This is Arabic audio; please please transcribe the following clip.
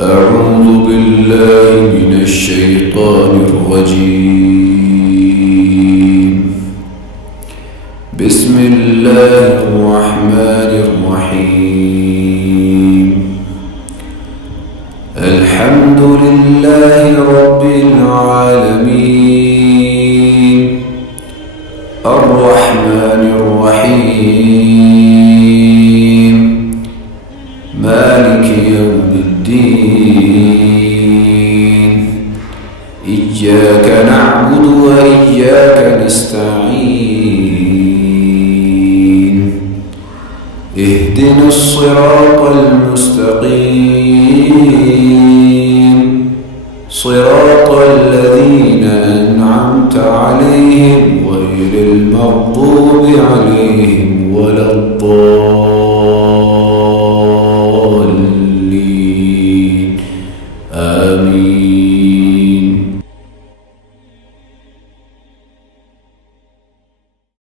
أعوذ بالله من الشيطان الرجيم. بسم الله الرحمن الرحيم. الحمد لله رب العالمين، الرحمن الرحيم، مالك يوم الدين. إياك نعبد وإياك نستعين. اهدنا الصراط المستقيم، صراط الذين أنعمت عليهم غير المغضوب عليهم ولا الضالين. آمين.